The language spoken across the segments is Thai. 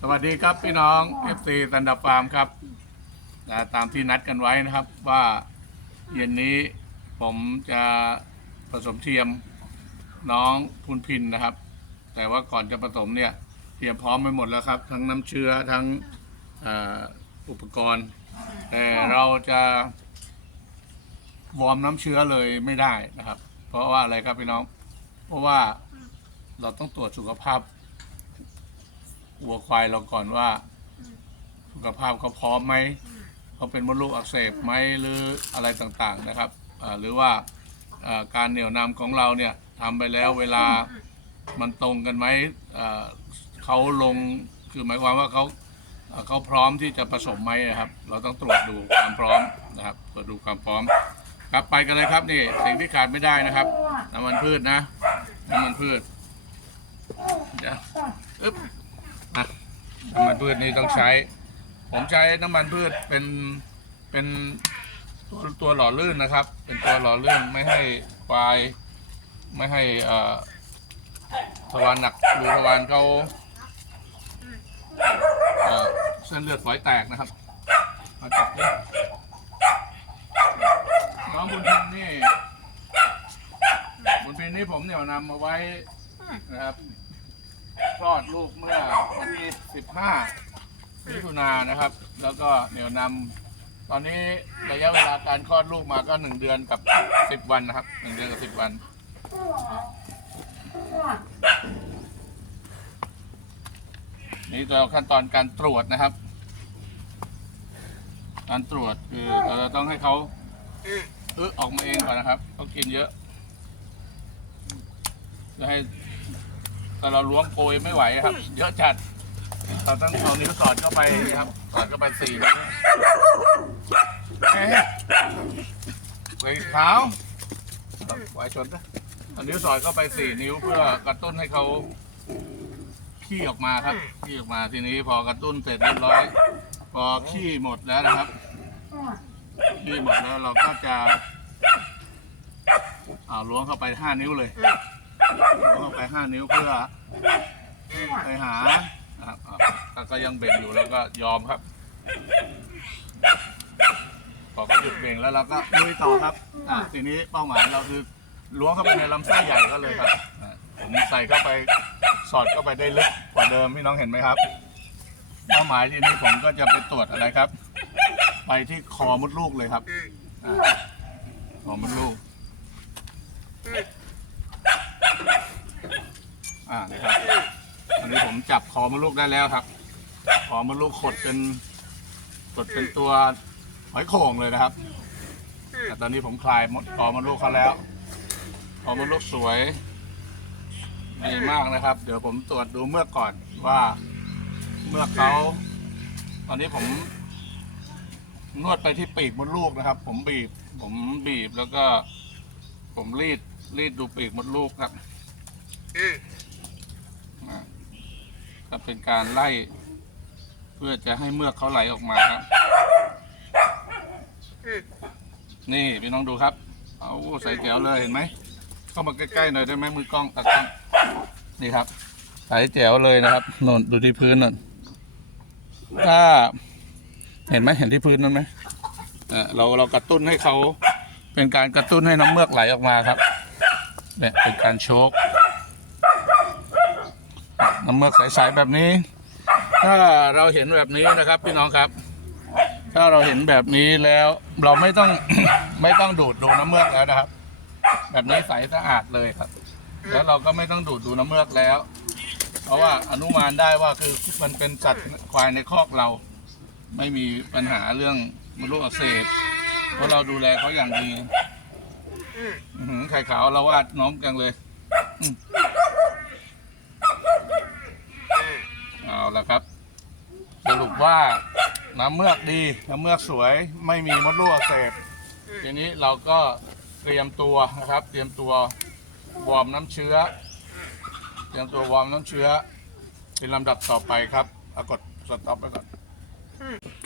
สวัสดีครับพี่น้อง FC ตันดับฟาร์มครับนะตามที่นัดกันไว้นะครับว่าเย็นนี้ผมจะผสมเทียมน้องพุนพินนะครับ แต่ว่าก่อนจะผสมเนี่ยเตรียมพร้อมไปหมดแล้วครับ ทั้งน้ำเชื้อทั้งอ่ออุปกรณ์ แต่เราจะวอร์มน้ำเชื้อเลยไม่ได้นะครับ เพราะว่าอะไรครับพี่น้อง เพราะว่าเราต้องตรวจสุขภาพ วัวควายเราก่อนว่า สุขภาพเขาพร้อมไหมเขาเป็นมดลูกอักเสบไหมหรืออะไรต่างๆนะครับหรือว่าการเหนี่ยวนำของเราเนี่ยทำไปแล้วเวลามันตรงกันไหมเขาลงคือหมายความว่าเขาเขาพร้อมที่จะผสมไหมนะครับ เราต้องตรวจดูความพร้อมนะครับตรวจดูความพร้อมครับไปกันเลยครับนี่สิ่งที่ขาดไม่ได้นะครับน้ำมันพืชนะน้ำมันพืชเดี๋ยวอึ๊บ น้ำมันพืชนี่ต้องใช้ ผมใช้น้ำมันพืชเป็นเป็นตัวตัวหล่อลื่นนะครับ เป็นตัวหล่อลื่นไม่ให้ควายไม่ให้อ่อทวารหนักหรือทวารเขาเอ่อเส้นเลือดฝอยแตกนะครับมาจับน้องบุญพินนี่บุญพินนี่ผมเนี่ยนำมาไว้นะครับ คลอดลูกเมื่อวันที่ 15มิถุนายนนะครับ แล้วก็เหนียวนำตอนนี้ระยะเวลาการคลอดลูกมาก็ 1 เดือนกับ 10 วันนะครับ 1 เดือนกับ 10 วัน นี่ตัวขั้นตอนการตรวจนะครับ การตรวจคือเราจะต้องให้เขาเออออกมาเองก่อนนะครับเขากินเยอะจะให้ แต่เราล้วงโกยไม่ไหวครับ เยอะจัดเราต้องเอานิ้วสอดเข้าไปครับสอดเข้าไปสี่นิ้วเอ๊ะไปเท้าไหวชนนะเอานิ้วสอดเข้าไปสี่นิ้วเพื่อกระตุ้นให้เขาขี้ออกมาครับขี้ออกมาทีนี้พอกระตุ้นเสร็จเรียบร้อย พอขี้หมดแล้วนะครับขี้หมดแล้วเราก็จะเอาล้วงเข้าไปห้านิ้วเลย เข้าไปห้านิ้วเพื่อไปหานะครับอะก็ยังเบ่งอยู่แล้วก็ยอมครับ พอเขาหยุดเบ่งแล้วเราก็ลุยต่อครับอะทีนี้เป้าหมายเราคือล้วงเข้าไปในลำไส้ใหญ่ก็เลยครับอะผมใส่เข้าไปสอดเข้าไปได้ลึกกว่าเดิมพี่น้องเห็นไหมครับ เป้าหมายทีนี้ผมก็จะไปตรวจอะไรครับ ไปที่คอมดลูกเลยครับอะคอมดลูก อ่านะครับอันนี้ผมจับคอมดลูกได้แล้วครับคอมดลูกขดเป็นขดเป็นตัวหอยโข่งเลยนะครับ แต่ตอนนี้ผมคลายมดคอมดลูกเขาแล้วคอมดลูกสวยดีมากนะครับ เดี๋ยวผมตรวจดูเมื่อก่อนว่าเมื่อเขาตอนนี้ผม นวดไปที่ปีกมดลูกนะครับ ผมบีบ ผมบีบแล้วก็ ผมรีดรีดดูปีกมดลูกครับอ่า ก็เป็นการไล่เพื่อจะให้เมือกเขาไหลออกมาครับ นี่พี่น้องดูครับ เอาใส่แจ๋วเลยเห็นไหมเข้ามาใกล้ๆหน่อยได้ไหมมือกล้องตากล้องนี่ครับ ใส่แจ๋วเลยนะครับนนดูที่พื้นนนถ้า เห็นไหมเห็นที่พื้นนั่นไหมเออเราเรากระตุ้นให้เขา เป็นการกระตุ้นให้น้ำเมือกไหลออกมาครับเนี่ยเป็นการโชก น้ำเมือกใสๆแบบนี้ ถ้าเราเห็นแบบนี้นะครับ พี่น้องครับ ถ้าเราเห็นแบบนี้แล้วเราไม่ต้อง ไม่ต้องดูดดูน้ำเมือกแล้วนะครับ แบบนี้ใสสะอาดเลยครับ แล้วเราก็ไม่ต้องดูดดูน้ำเมือกแล้ว เพราะว่าอนุมานได้ว่าคือมันเป็นสัตว์ควายในคอกเรา ไม่มีปัญหาเรื่องมดลูกอักเสบเพราะเราดูแลเขาอย่างดีอื้อหือไข่ขาวเราวาดน้องจังเลย เอาละครับ สรุปว่าน้ำเมือกดีน้ำเมือกสวยไม่มีมดลูกอักเสบทีนี้เราก็เตรียมตัวนะครับ เตรียมตัววอร์มน้ำเชื้อ เตรียมตัววอร์มน้ำเชื้อ เป็นลำดับต่อไปครับเอากดสต็อปไปก่อน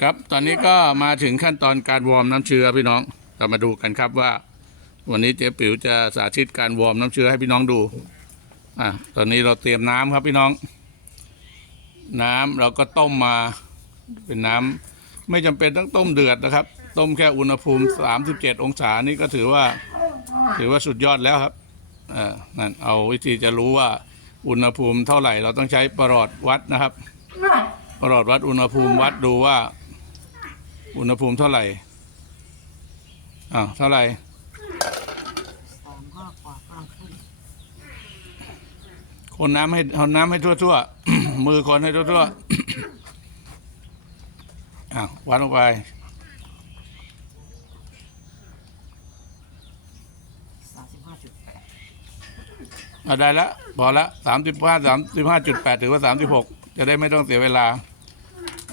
ครับ ตอนนี้ก็มาถึงขั้นตอนการวอร์มน้ำเชื้อพี่น้องเรามาดูกันครับว่า วันนี้เจ๊ปิ๋วจะสาธิตการวอร์มน้ำเชื้อให้พี่น้องดูอะตอนนี้เราเตรียมน้ำครับพี่น้อง น้ำเราก็ต้มมาเป็นน้ำไม่จำเป็นต้องต้มเดือดนะครับ ต้มแค่อุณหภูมิ 37 องศานี่ก็ถือว่าถือว่าสุดยอดแล้วครับเอ่านั่นเอาวิธีจะรู้ว่าอุณหภูมิเท่าไหร่เราต้องใช้ประหลอดวัดนะครับประหลอดวัดอุณหภูมิวัดดูว่า อุณหภูมิเท่าไหร่อ้าเท่าไหร่คนน้ำให้เอาน้ำให้ทั่วๆ มือคนให้ทั่วๆอ้าววัดลงไปสามสิบห้าจุดแปดเอาได้ละพอละสามสิบห้าสามสิบห้าจุดแปดถือว่าสามสิบหกจะได้ไม่ต้องเสียเวลา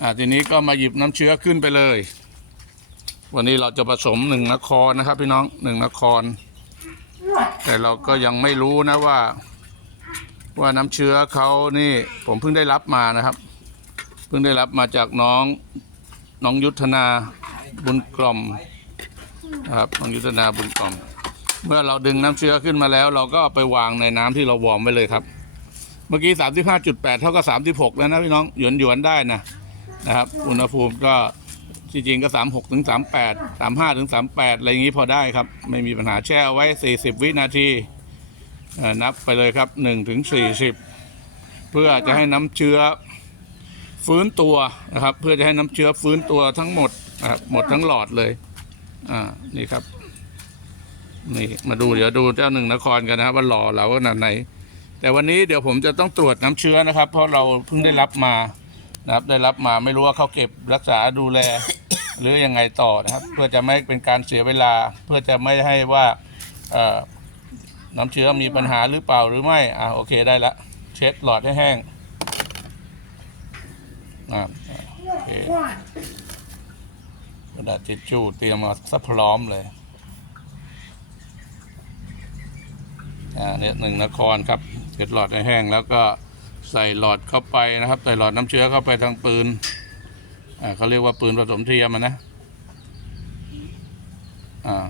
อ่าทีนี้ก็มาหยิบน้ำเชื้อขึ้นไปเลย วันนี้เราจะผสมหนึ่งนครนะครับ พี่น้องหนึ่งนคร แต่เราก็ยังไม่รู้นะว่า ว่าน้ำเชื้อเขานี่ผมเพิ่งได้รับมานะครับ เพิ่งได้รับมาจากน้องน้องยุทธนาบุญกล่อมนะครับน้องยุทธนาบุญกล่อม เมื่อเราดึงน้ำเชื้อขึ้นมาแล้ว เราก็ไปวางในน้ำที่เราวอร์มไว้เลยครับ เมื่อกี้35.8เท่ากับ36แล้วนะพี่น้องหยวนหยวนได้นะนะครับ อุณหภูมิก็จริงก็36ถึง38 35ถึง38อะไรอย่างนี้พอได้ครับ ไม่มีปัญหาแช่เอาไว้40วินาที นับไปเลยครับ1ถึง40 เพื่อจะให้น้ำเชื้อฟื้นตัวนะครับ เพื่อจะให้น้ำเชื้อฟื้นตัวทั้งหมดนะครับหมดทั้งหลอดเลยอ่านี่ครับนี่มาดูเดี๋ยวดูเจ้าหนึ่งนครกันนะครับว่าหล่อเราขนาดไหน แต่วันนี้เดี๋ยวผมจะต้องตรวจน้ำเชื้อนะครับ เพราะเราเพิ่งได้รับมานะครับ ได้รับมาไม่รู้ว่าเขาเก็บรักษาดูแล หรือยังไงต่อนะครับ เพื่อจะไม่เป็นการเสียเวลา เพื่อจะไม่ให้ว่าอ น้ำเชื้อมีปัญหาหรือเปล่าหรือไม่ อ่าโอเคได้ละ เช็ดหลอดให้แห้งอ่าโอเคกระดาษทิชชู่เตรียมมาสักพร้อมเลย อ่าเนี่ยหนึ่งนครครับเสร็จหลอดให้แห้งแล้วก็ใส่หลอดเข้าไปนะครับ ใส่หลอดน้ำเชื้อเข้าไปทางปืน อ่าเขาเรียกว่าปืนผสมเทียมนะ อ่า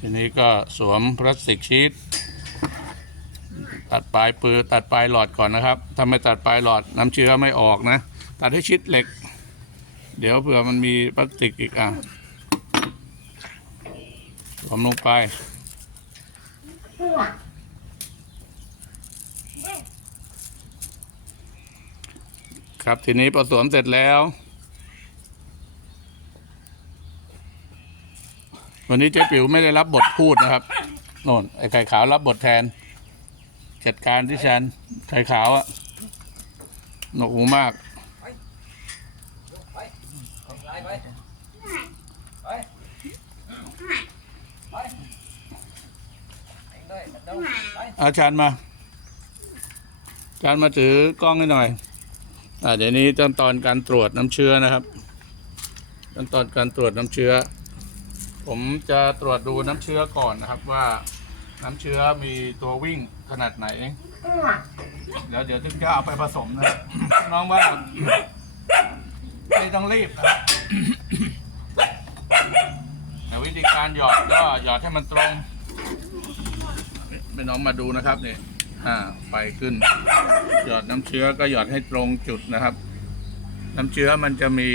ทีนี้ก็สวมพลาสติกชีตตัดปลายปืนตัดปลายหลอดก่อนนะครับถ้าไม่ตัดปลายหลอดน้ำเชื้อไม่ออกนะ ตัดให้ชิดเหล็ก เดี๋ยวเผื่อมันมีพลาสติกอีกอะสวมลงไปครับทีนี้พอสวมเสร็จแล้ว วันนี้เจ๊ปิ๋วไม่ได้รับบทพูดนะครับโน่นไอ้ไข่ขาวรับบทแทน จัดการที่ฉันไข่ขาวอะหนกหูมากอาจารย์มาอาจารย์มาถือกล้องให้หน่อยอ่าเดี๋ยวนี้ขั้นตอนการตรวจน้ำเชื้อนะครับขั้นตอนการตรวจน้ำเชื้อ ผมจะตรวจดูน้ำเชื้อก่อนนะครับว่าน้ำเชื้อมีตัววิ่งขนาดไหน เดี๋ยวเดี๋ยวถึงจะเอาไปผสมนะ น้องว่าไม่ต้องรีบนะแต่วิธีการหยอดก็หยอดให้มันตรงไม่น้องมาดูนะครับเนี่ยอ่าไฟขึ้น หยอดน้ำเชื้อก็หยอดให้ตรงจุดนะครับ น้ำเชื้อมันจะมี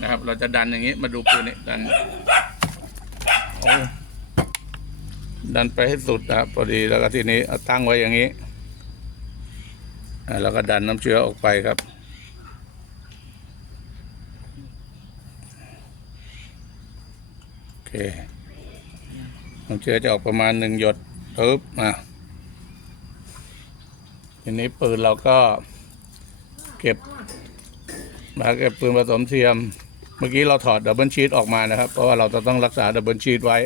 นะครับ เราจะดันอย่างนี้มาดูปืนนี่ดันโอ้ดันไปให้สุดนะครับพอดีแล้วก็ทีนี้เอาตั้งไว้อย่างนี้แล้วก็ดันน้ำเชื้อออกไปครับโอเคน้ำเชื้อจะออกประมาณหนึ่งหยดปึ๊บมาทีนี้ปืนเราก็เก็บมาเก็บปืนผสมเทียม เมื่อกี้เราถอดดับเบิลชีตออกมานะครับ เพราะว่าเราจะต้องรักษาดับเบิลชีตไว้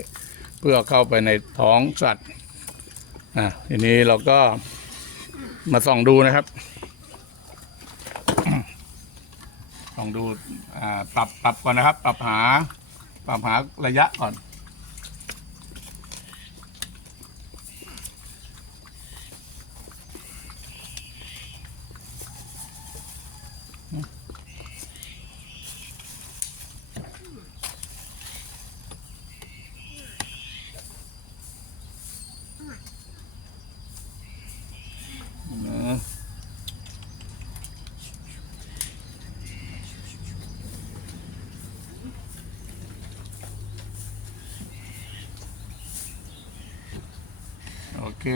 เพื่อเข้าไปในท้องสัตว์อะทีนี้เราก็มาส่องดูนะครับส่องดูอ่าปรับปรับก่อนนะครับ ปรับหาปรับหาระยะก่อน เค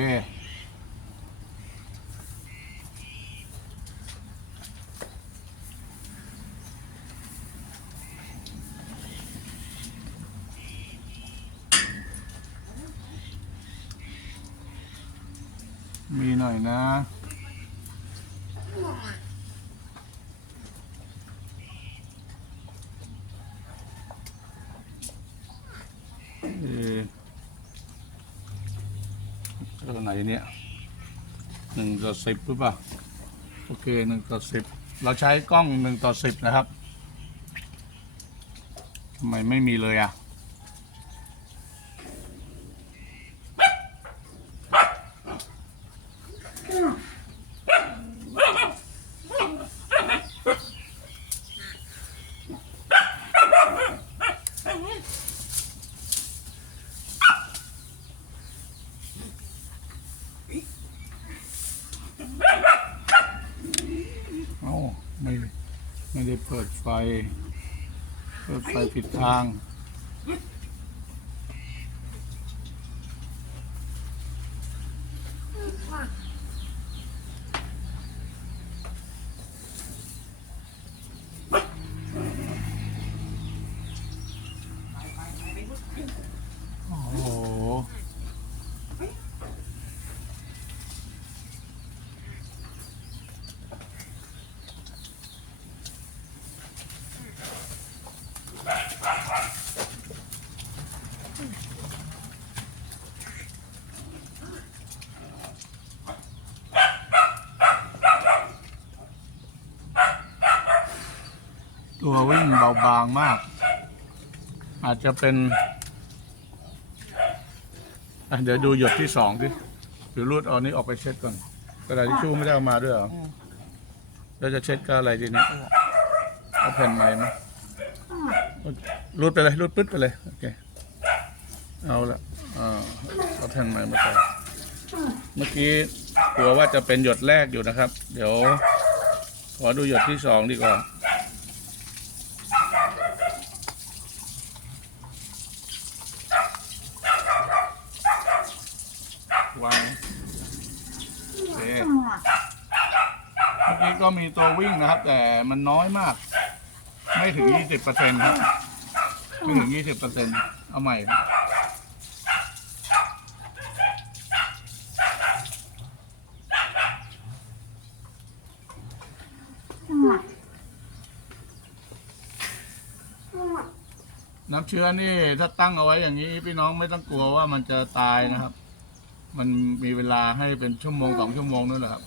มีหน่อยนะเออ ตัวไหนเนี่ยหนึ่งต่อสิบหรือเปล่าโอเคหนึ่งต่อสิบเราใช้กล้องหนึ่งต่อสิบนะครับทำไมไม่มีเลยอะ เอ้าไม่ไม่ได้เปิดไฟ เปิดไฟผิด ทาง โอ้โห ตัววิ่งเบาบางมาก อาจจะเป็นเดี๋ยวดูหยดที่สองสิหรือรูดเอานี้ออกไปเช็ดก่อนกระดาษทิชชู่ไม่ได้เอามาด้วยเหรอแล้วจะเช็ดกับอะไรทีนี้เอาแผ่นใหม่ไหมรูดไปเลยรูดปึ๊ดไปเลยโอเคเอาละเอาแผ่นใหม่มาใส่เมื่อกี้กลัวว่าจะเป็นหยดแรกอยู่นะครับ เดี๋ยวขอดูหยดที่สองดีกว่า วางโอเคเมื่อ ก็มีตัววิ่งนะครับ แต่มันน้อยมาก ไม่ถึงยี่สิบเปอร์เซ็นต์ครับไม่ถึงยี่สิบเปอร์เซ็นต์เอาใหม่ครับน้ำเชื้อนี่ถ้าตั้งเอาไว้อย่างนี้ พี่น้องไม่ต้องกลัวว่ามันจะตายนะครับ มันมีเวลาให้เป็นชั่วโมงสองชั่วโมงนั่นแหละครับ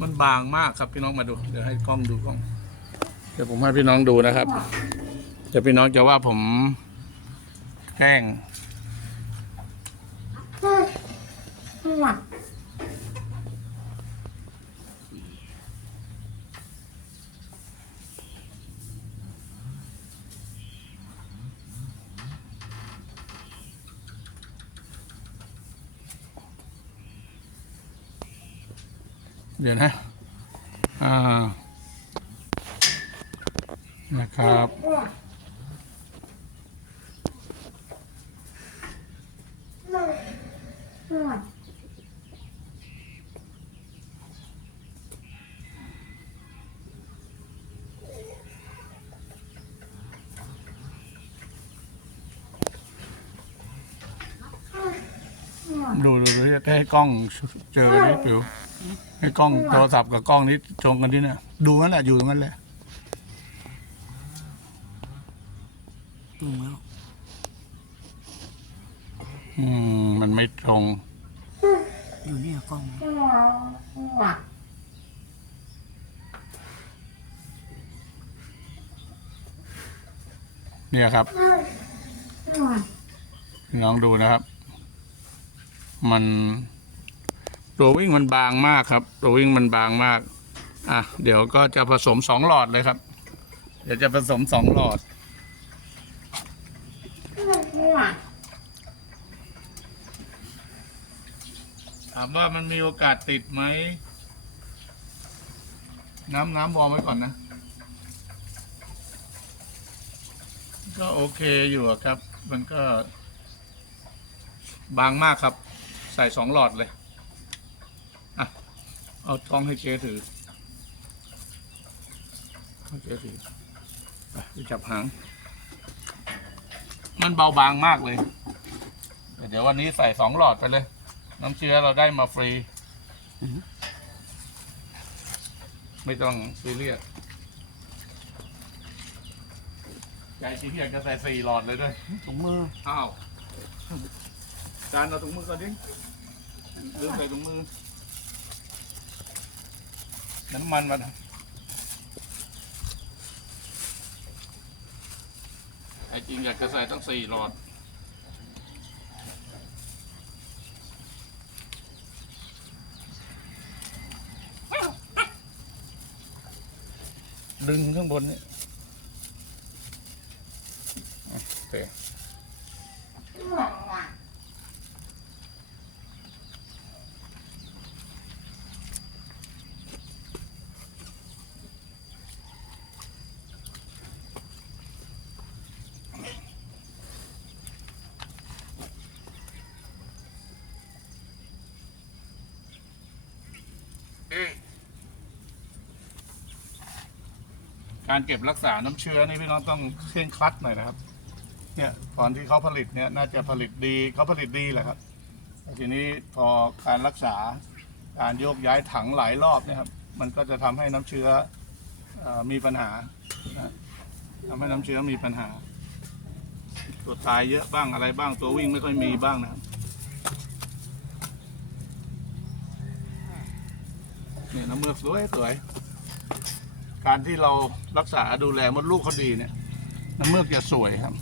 มันบางมากครับพี่น้องมาดู เดี๋ยวให้กล้องดูกล้อง เดี๋ยวผมให้พี่น้องดูนะครับ เดี๋ยวพี่น้องจะว่าผมแกล้ง เดี๋ยวนะอ่านะครับดูดูดูให้กล้องเจอไหมปิว ให้กล้องโทรศัพท์กับกล้องนี้ตรงกันที่เนี่ยดูนั่นแหละอยู่ตรงนั้นแหละหนูแล้วอืมมันไม่ตรงอยู่เนี่ยกล้องเนี่ยครับน้องดูนะครับ มัน ตัววิ่งมันบางมากครับ ตัววิ่งมันบางมาก อะ เดี๋ยวก็จะผสมสองหลอดเลยครับ เดี๋ยวจะผสมสองหลอดถามว่ามันมีโอกาสติดไหม น้ำน้ำวอร์มไว้ก่อนนะ ก็โอเคอยู่อะครับ มันก็บางมากครับ ใส่สองหลอดเลยอะ เอาท้องให้เจถือให้เจถือไปไปจับหาง มันเบาบางมากเลย เดี๋ยววันนี้ใส่สองหลอดไปเลย น้ำเชื้อเราได้มาฟรี ไม่ต้องซีเรียสใจซีเรียสจะใส่สี่หลอดเลยด้วยถุงมือ อ้าว จานเอาถุงมือก่อนดิลืมใส่ถุงมือ น้ำมันมันไอ้จริงอยากจะใส่ต้องสี่หลอด ดึงข้างบนนี่อะโอเค การเก็บรักษาน้ำเชื้อนี่พี่น้องต้องเคร่งครัดหน่อยนะครับ เนี่ยตอนที่เขาผลิตเนี่ยน่าจะผลิตดีเขาผลิตดีแหละครับแต่ทีนี้พอการรักษาการโยกย้ายถังหลายรอบเนี่ยครับ มันก็จะทำให้น้ำเชื้ออมีปัญหานะทำให้น้ำเชื้อมีปัญหา ตัวตายเยอะบ้างอะไรบ้างตัววิ่งไม่ค่อยมีบ้างนะครับ เนี่ยน้ำเมือกสวยสวยการที่เรารักษาดูแลมดลูกเขาดีเนี่ย น้ำเมือกจะสวยครับ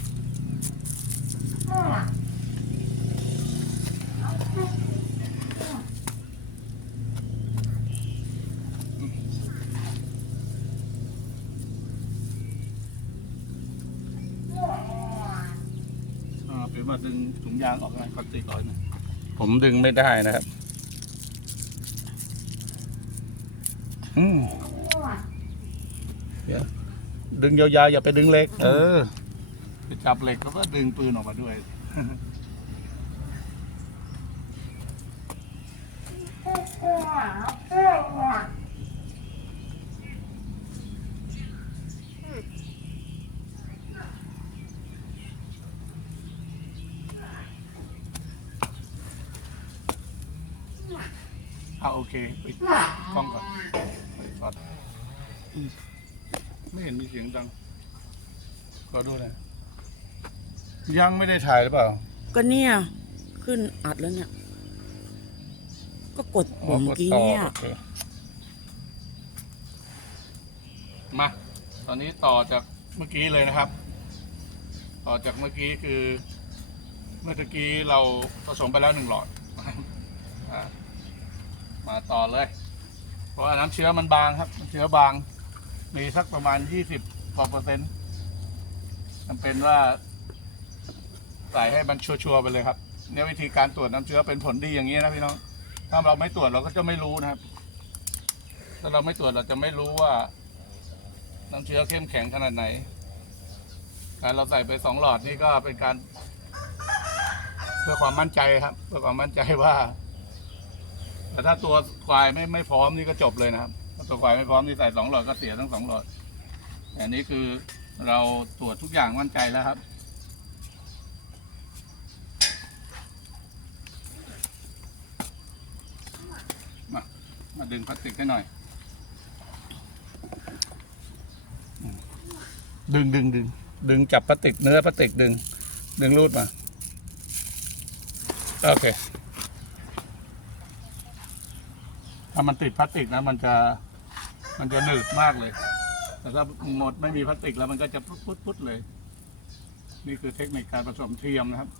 อ่าเป็นว่าดึงถุงยางออกไงคอนติดร้อยหน่อยผมดึงไม่ได้นะครับ อืมเดี๋ยวดึงยาวๆอย่าไปดึงเหล็ก เออไปจับเหล็กเขาก็ดึงปืนออกมาด้วย เอาโอเคปิดกล้องก่อนก่อนอืมไม่เห็นมีเสียงดังก็ดูเลยยังไม่ได้ถ่ายหรือเปล่า ก็เนี่ยขึ้นอัดแล้วเนี่ย ก็กดอ๋อปุ่มเมื่อกี้ดต่อเนี่ยโอเคมา ตอนนี้ต่อจากเมื่อกี้เลยนะครับ ต่อจากเมื่อกี้คือ เมื่อตะกี้เราผสมไปแล้วหนึ่งหลอดอะมาต่อเลย เพราะว่าน้ำเชื้อมันบางครับน้ำเชื้อบาง มีสักประมาณยี่สิบกว่าเปอร์เซ็นต์จำเป็นว่าใส่ให้มันชัวร์ๆไปเลยครับเนี่ยวิธีการตรวจน้ำเชื้อเป็นผลดีอย่างนี้นะพี่น้อง ถ้าเราไม่ตรวจเราก็จะไม่รู้นะครับ ถ้าเราไม่ตรวจเราจะไม่รู้ว่า น้ำเชื้อเข้มแข็งขนาดไหน การเราใส่ไปสองหลอดนี่ก็เป็นการ เพื่อความมั่นใจครับ เพื่อความมั่นใจว่า แต่ถ้าตัวควายไม่ไม่พร้อมนี่ก็จบเลยนะครับ ตัวควายไม่พร้อมนี่ใส่สองหลอดก็เสียทั้งสองหลอดแต่อันนี้คือเราตรวจทุกอย่างมั่นใจแล้วครับ มามาดึงพลาสติกให้หน่อย ดึงดึงดึงดึงจับพลาสติกเนื้อพลาสติกดึง ดึงรูดมา โอเคถ้ามันติดพลาสติกนะมันจะ มันจะหนืดมากเลย แต่ถ้าหมดไม่มีพลาสติกแล้วมันก็จะพุดพุดเลย นี่คือเทคนิคการผสมเทียมนะครับ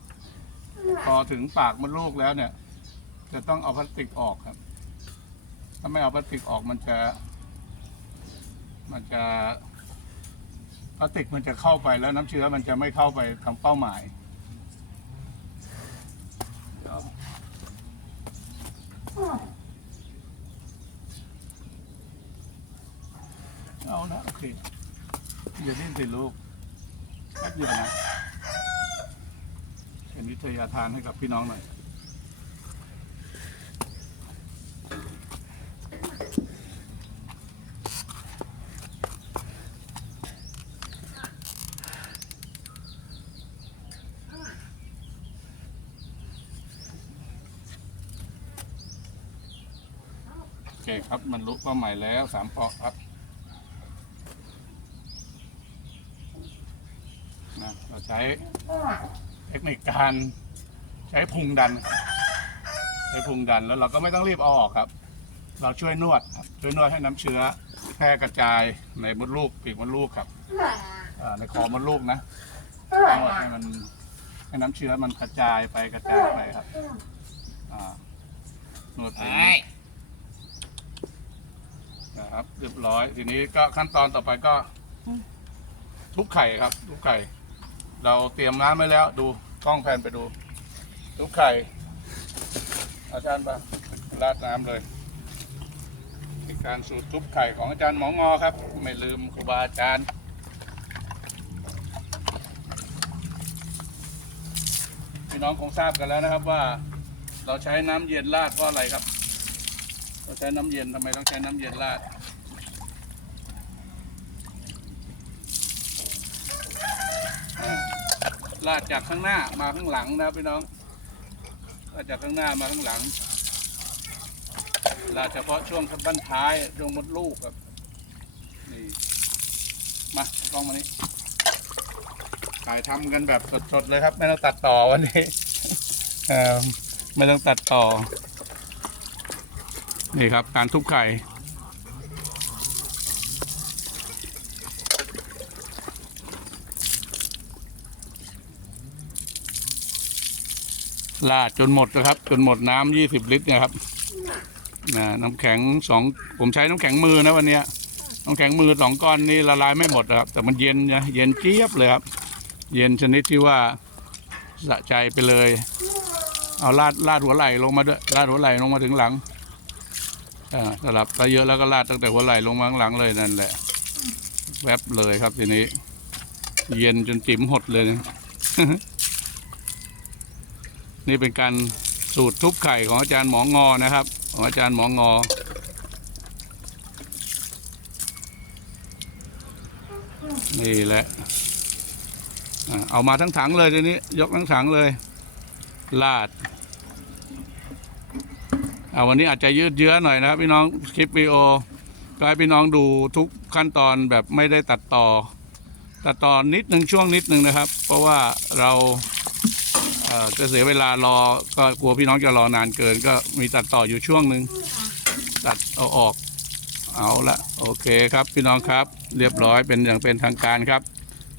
พอถึงปากมดลูกแล้วเนี่ย จะต้องเอาพลาสติกออกครับ ถ้าไม่เอาพลาสติกออกมันจะ มันจะพลาสติกมันจะเข้าไปแล้วน้ำเชื้อมันจะไม่เข้าไปทำเป้าหมาย เอานะโอเคอย่าเล่นสิลูกแป๊บเดียวนะเป็นวิทยาทานให้กับพี่น้องหน่อยโอเคครับมันรู้เป้าหมายแล้วสามปอกครับนะเรา ใช้เทคนิคการใช้พุงดัน ใช้พุงดันแล้วเราก็ไม่ต้องรีบเอาออกครับ เราช่วยนวดครับช่วยนวดให้น้ำเชื้อ แพร่กระจายในมดลูกปีกมดลูกครับในคอมดลูกนะนวดให้มันให้น้ำเชื้อมันกระจายไปกระจายไปครับนวดไปอย่างนี้นะครับเรียบร้อย ทีนี้ก็ขั้นตอนต่อไปก็ทุบไข่ครับทุบไข่ เราเตรียมน้ำไว้แล้ว ดูกล้องแพนไปดูทุบไข่อาจารย์ปะราดน้ำเลยเป็นการสูตรทุบไข่ของอาจารย์หมองอครับ ไม่ลืมครูบาอาจารย์พี่น้องคงทราบกันแล้วนะครับว่า เราใช้น้ำเย็นราดเพราะอะไรครับ เราใช้น้ำเย็นทำไมต้องใช้น้ำเย็นราดอ่า ราดจากข้างหน้ามาข้างหลังนะพี่น้องราดจากข้างหน้ามาข้างหลังราดเฉพาะช่วงบั้นท้ายช่วงมดลูกครับนี่มากล้องมานี้ถ่ายทำกันแบบสดๆเลยครับ ไม่ต้องตัดต่อวันนี้ไม่ต้องตัดต่อ นี่ครับการทุบไข่ ลาดจนหมดนะครับ จนหมดน้ำยี่สิบลิตรเนะครับนะน้ำแข็งสองผมใช้น้ำแข็งมือนะวันเนี้ยน้ำแข็งมือสองก้อนนี่ละลายไม่หมดนะครับ แต่มันเย็นนะเย็นเจี๊ยบเลยครับ เย็นชนิดที่ว่าสะใจไปเลย เอาลาดลาดหัวไหล่ลงมาด้วยลาดหัวไหล่ลงมาถึงหลังอ่าสลับไปเยอะแล้วก็ลาดตั้งแต่หัวไหล่ลงมาข้างหลังเลยนั่นแหละ แวบเลยครับทีนี้ เย็นจนจิ๋มหดเลยนะ นี่เป็นการสูตรทุบไข่ของอาจารย์หมองอนะครับ ของอาจารย์หมองอ นี่แหละเอามาทั้งถังเลยทีนี้ยกทั้งถังเลยลาดอ่าวันนี้อาจจะยืดเยื้อหน่อยนะครับพี่น้องคลิปวิดีโอก็ให้พี่น้องดูทุกขั้นตอนแบบไม่ได้ตัดต่อ ตัดต่อนิดหนึ่งช่วงนิดหนึ่งนะครับ เพราะว่าเรา จะเสียเวลารอก็กลัวพี่น้องจะรอนานเกิน ก็มีตัดต่ออยู่ช่วงหนึ่งตัดเอาออก เอาละโอเคครับ พี่น้องครับ เรียบร้อยเป็นอย่างเป็นทางการครับ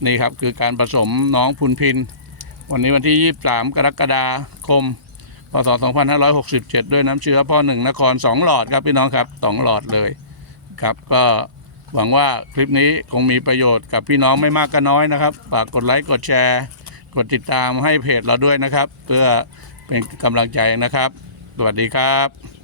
นี่ครับคือการผสมน้องพุนพิน วันนี้วันที่ 23 กรกฎาคมพศ2567 ด้วยน้ำเชื้อพ่อหนึ่งนคร 2 หลอดครับพี่น้องครับ 2 หลอดเลยครับก็หวังว่าคลิปนี้คงมีประโยชน์กับพี่น้องไม่มากก็น้อยนะครับ ฝากกดไลค์กดแชร์ กดติดตามให้เพจเราด้วยนะครับ เพื่อเป็นกำลังใจนะครับ สวัสดีครับ